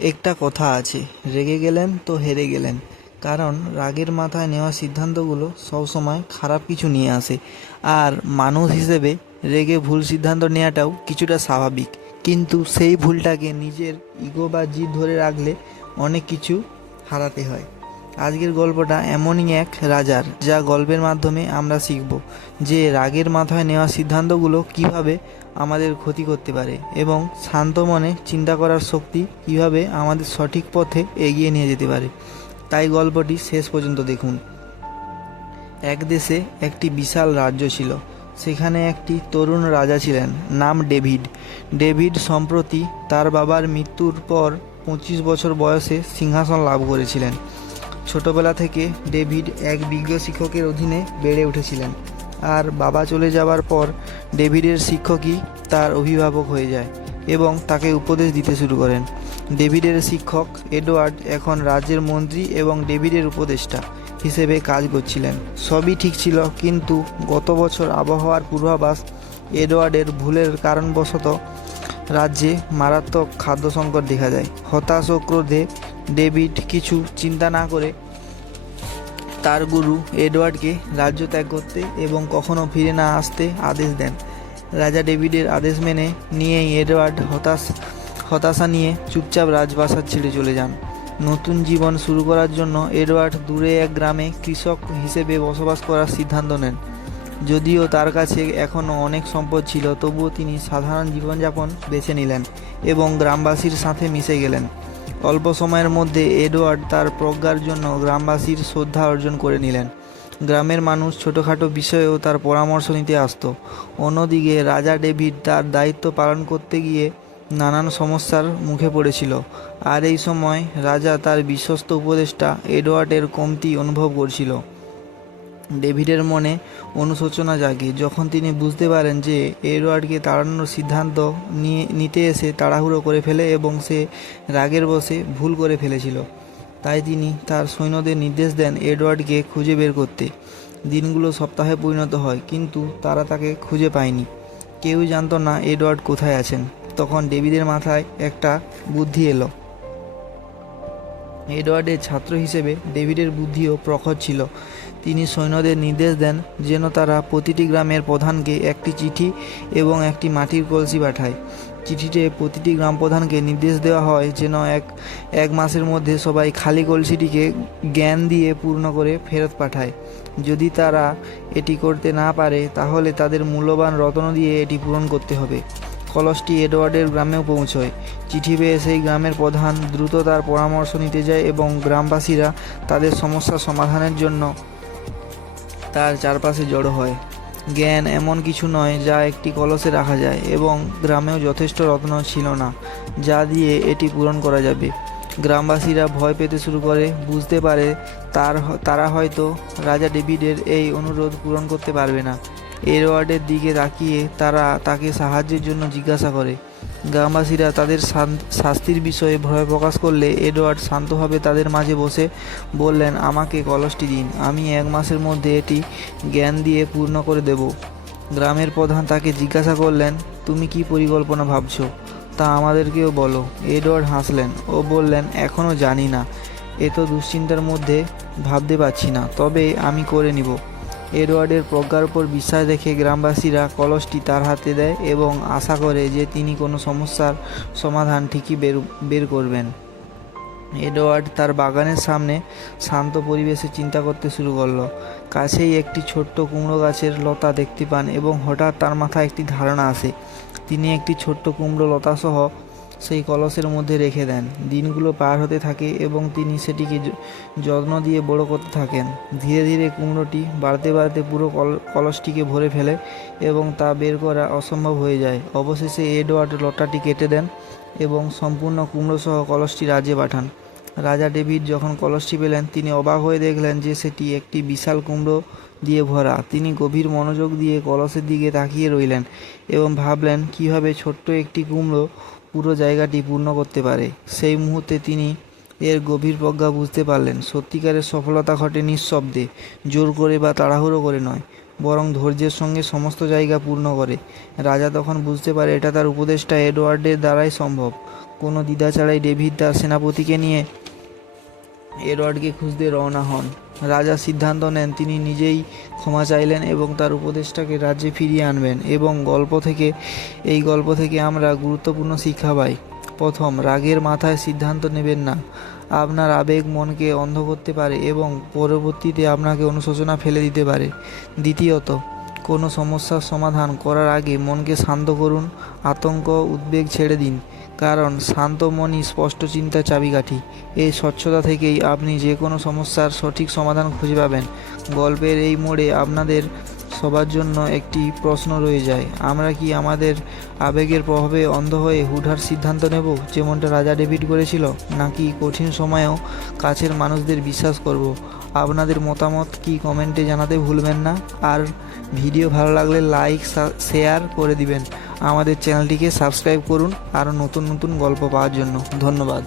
একটা কথা আছে, রেগে গেলেন তো হেরে গেলেন। কারণ রাগের মাথায় নেওয়া সিদ্ধান্তগুলো সবসময় খারাপ কিছু নিয়ে আসে। আর মানুষ হিসেবে রেগে ভুল সিদ্ধান্ত নেওয়াটাও কিছুটা স্বাভাবিক। কিন্তু সেই ভুলটাকে নিজের ইগো বা জিদ ধরে রাখলে অনেক কিছু হারাতে হয়। আজকের গল্পটা এমনই এক রাজার, যা গল্পের মাধ্যমে আমরা শিখব, যে রাগের মাথায় নেওয়া সিদ্ধান্তগুলো কীভাবে আমাদের ক্ষতি করতে পারে এবং শান্ত মনে চিন্তা করার শক্তি কীভাবে আমাদের সঠিক পথে এগিয়ে নিয়ে যেতে পারে। তাই গল্পটি শেষ পর্যন্ত দেখুন। এক দেশে একটি বিশাল রাজ্য ছিল, সেখানে একটি তরুণ রাজা ছিলেন, নাম ডেভিড। ডেভিড সম্প্রতি তার বাবার মৃত্যুর পর পঁচিশ বছর বয়সে সিংহাসন লাভ করেছিলেন। ছোটবেলা থেকে ডেভিড এক বিজ্ঞ শিক্ষকের অধীনে বেড়ে উঠেছিলেন। আর বাবা চলে যাওয়ার পর ডেভিডের শিক্ষকই তার অভিভাবক হয়ে যায় এবং তাকে উপদেশ দিতে শুরু করেন। ডেভিডের শিক্ষক এডওয়ার্ড এখন রাজ্যের মন্ত্রী এবং ডেভিডের উপদেষ্টা হিসেবে কাজ করছিলেন। সবই ঠিক ছিল, কিন্তু গত বছর আবহাওয়ার পূর্বাভাস এডওয়ার্ডের ভুলের কারণবশত রাজ্যে মারাত্মক খাদ্য সংকট দেখা যায় হতাশ ও ক্রোধে ডেভিড কিছু চিন্তা না করে তার গুরু এডওয়ার্ডকে রাজ্য ত্যাগ করতে এবং কখনো ফিরে না আসতে আদেশ দেন। রাজা ডেভিডের আদেশ মেনে নিয়েই এডওয়ার্ড হতাশ, হতাশা নিয়ে চুপচাপ রাজপ্রাসাদ ছেড়ে চলে যান। নতুন জীবন শুরু করার জন্য এডওয়ার্ড দূরে এক গ্রামে কৃষক হিসেবে বসবাস করার সিদ্ধান্ত নেন। যদিও তার কাছে এখনও অনেক সম্পদ ছিল, তবুও তিনি সাধারণ জীবনযাপন বেছে নিলেন এবং গ্রামবাসীর সাথে মিশে গেলেন। অল্প সময়ের মধ্যে এডওয়ার্ড তার প্রজ্ঞার জন্য গ্রামবাসীর শ্রদ্ধা অর্জন করে নিলেন। গ্রামের মানুষ ছোটোখাটো বিষয়েও তার পরামর্শ নিতে আসতো। অন্যদিকে রাজা ডেভিড তার দায়িত্ব পালন করতে গিয়ে নানান সমস্যার মুখে পড়েছিল। আর এই সময় রাজা তার বিশ্বস্ত উপদেষ্টা এডওয়ার্ডের কমতি অনুভব করছিল। ডেভিডের মনে অনুশোচনা জাগে। যখন তিনি বুঝতে পারেন যে এডওয়ার্ডকে তাড়ানোর সিদ্ধান্ত নিয়ে, নিতে এসে তাড়াহুড়ো করে ফেলে এবং সে রাগের বসে ভুল করে ফেলেছিল, তাই তিনি তার সৈন্যদের নির্দেশ দেন এডওয়ার্ডকে খুঁজে বের করতে। দিনগুলো সপ্তাহে পরিণত হয়, কিন্তু তারা তাকে খুঁজে পায়নি। কেউই জানত না এডওয়ার্ড কোথায় আছেন। তখন ডেভিডের মাথায় একটা বুদ্ধি এলো। এডওয়ার্ডের ছাত্র হিসেবে ডেভিডের বুদ্ধিও প্রখর ছিল। তিনি সৈন্যদের নির্দেশ দেন যেন তারা প্রতিটি গ্রামের প্রধানকে একটি চিঠি এবং একটি মাটির কলসি পাঠায়। চিঠিতে প্রতিটি গ্রাম প্রধানকে নির্দেশ দেওয়া হয় যেন এক এক মাসের মধ্যে সবাই খালি কলসিটিকে জ্ঞান দিয়ে পূর্ণ করে ফেরত পাঠায়। যদি তারা এটি করতে না পারে, তাহলে তাদের মূল্যবান রত্ন দিয়ে এটি পূরণ করতে হবে। কলসটি এডওয়ার্ডের গ্রামেও পৌঁছয়। চিঠি পেয়ে সেই গ্রামের প্রধান দ্রুত তার পরামর্শ নিতে যায় এবং গ্রামবাসীরা তাদের সমস্যা সমাধানের জন্য তার চারপাশে জড়ো হয়। জ্ঞান এমন কিছু নয় যা একটি কলসে রাখা যায় এবং গ্রামেও যথেষ্ট রত্ন ছিল না, যা দিয়ে এটি পূরণ করা যাবে। গ্রামবাসীরা ভয় পেতে শুরু করে, বুঝতে পারে তার তারা হয়তো রাজা ডেভিডের এই অনুরোধ পূরণ করতে পারবে না। এডওয়ার্ডের দিকে তাকিয়ে তারা তাকে সাহায্যের জন্য জিজ্ঞাসা করে। গ্রামবাসীরা তাদের শাস্তির বিষয়ে ভয় প্রকাশ করলে এডওয়ার্ড শান্তভাবে তাদের মাঝে বসে বললেন, আমাকে কলসটি দিন, আমি এক মাসের মধ্যে এটি জ্ঞান দিয়ে পূর্ণ করে দেব। গ্রামের প্রধান তাকে জিজ্ঞাসা করলেন, তুমি কি পরিকল্পনা ভাবছ? তা আমাদেরকেও বলো। এডওয়ার্ড হাসলেন ও বললেন এখনও জানি না এত দুশ্চিন্তার মধ্যে ভাবতে পারছি না, তবে আমি করে নিব। এডওয়ার্ডের প্রজ্ঞার উপর বিশ্বাস রেখে গ্রামবাসীরা কলসটি তার হাতে দেয় এবং আশা করে যে তিনি কোনো সমস্যার সমাধান ঠিকই বের বের করবেন। এডওয়ার্ড তার বাগানের সামনে শান্ত পরিবেশে চিন্তা করতে শুরু করল। কাছেই একটি ছোট্ট কুমড়ো গাছের লতা দেখতে পান এবং হঠাৎ তার মাথায় একটি ধারণা আসে। তিনি একটি ছোট্ট কুমড়ো লতাসহ সেই কলসের মধ্যে রেখে দেন। দিনগুলো পার হতে থাকে এবং তিনি সেটিকে যত্ন দিয়ে বড় করতে থাকেন। ধীরে ধীরে কুমড়োটি বাড়তে বাড়তে পুরো কল- কলসটিকে ভরে ফেলে এবং তা বের করা অসম্ভব হয়ে যায়। অবশেষে এডওয়ার্ড লটাটি কেটে দেন এবং সম্পূর্ণ কুমড়ো সহ কলসটি রাজ্যে পাঠান। রাজা ডেভিড যখন কলসটি পেলেন, তিনি অবাক হয়ে দেখলেন যে সেটি একটি বিশাল কুমড়ো দিয়ে ভরা। তিনি গভীর মনোযোগ দিয়ে কলসের দিকে তাকিয়ে রইলেন এবং ভাবলেন, কীভাবে ছোট্ট একটি কুমড়ো পুরো জায়গাটি পূর্ণ করতে পারে। সেই মুহূর্তে তিনি এর গভীর প্রজ্ঞা বুঝতে পারলেন, সত্যিকারের সফলতা ঘটে নিঃশব্দে, জোর করে বা তাড়াহুড়ো করে নয়, বরং ধৈর্যের সঙ্গে সমস্ত জায়গা পূর্ণ করে। রাজা তখন বুঝতে পারে এটা তার উপদেষ্টা এডওয়ার্ডের দ্বারাই সম্ভব। কোনো দ্বিধা ছাড়াই ডেভিড তার সেনাপতিকে নিয়ে এডওয়ার্ডকে খুঁজতে রওনা হন। রাজা সিদ্ধান্ত নেন, তিনি নিজেই ক্ষমা চাইলেন এবং তার উপদেশটাকে রাজ্যে ফিরিয়ে আনবেন এবং গল্প থেকে, এই গল্প থেকে আমরা গুরুত্বপূর্ণ শিক্ষা পাই। প্রথম, রাগের মাথায় সিদ্ধান্ত নেবেন না। আপনার আবেগ মনকে অন্ধ করতে পারে এবং পরবর্তীতে আপনাকে অনুশোচনা ফেলে দিতে পারে। দ্বিতীয়ত, কোনো সমস্যার সমাধান করার আগে মনকে শান্ত করুন, আতঙ্ক, উদ্বেগ ছেড়ে দিন। কারণ শান্ত মনই স্পষ্ট চিন্তার চাবিকাঠি। এই স্বচ্ছতা থেকেই আপনি যে কোনো সমস্যার সঠিক সমাধান খুঁজে পাবেন। গল্পের এই মোড়ে আপনাদের সবার জন্য একটি প্রশ্ন রয়ে যায়, আমরা কি আমাদের আবেগের প্রভাবে অন্ধ হয়ে হুঠার সিদ্ধান্ত নেব যেমনটা রাজা ডেভিড করেছিল, নাকি কঠিন সময়েও কাছের মানুষদের বিশ্বাস করব? আপনাদের মতামত কি কমেন্টে জানাতে ভুলবেন না? আর ভিডিও ভালো লাগলে লাইক শেয়ার করে দিবেন। আমাদের চ্যানেলটিকে সাবস্ক্রাইব করুন আরও নতুন নতুন গল্প পাওয়ার জন্য। ধন্যবাদ।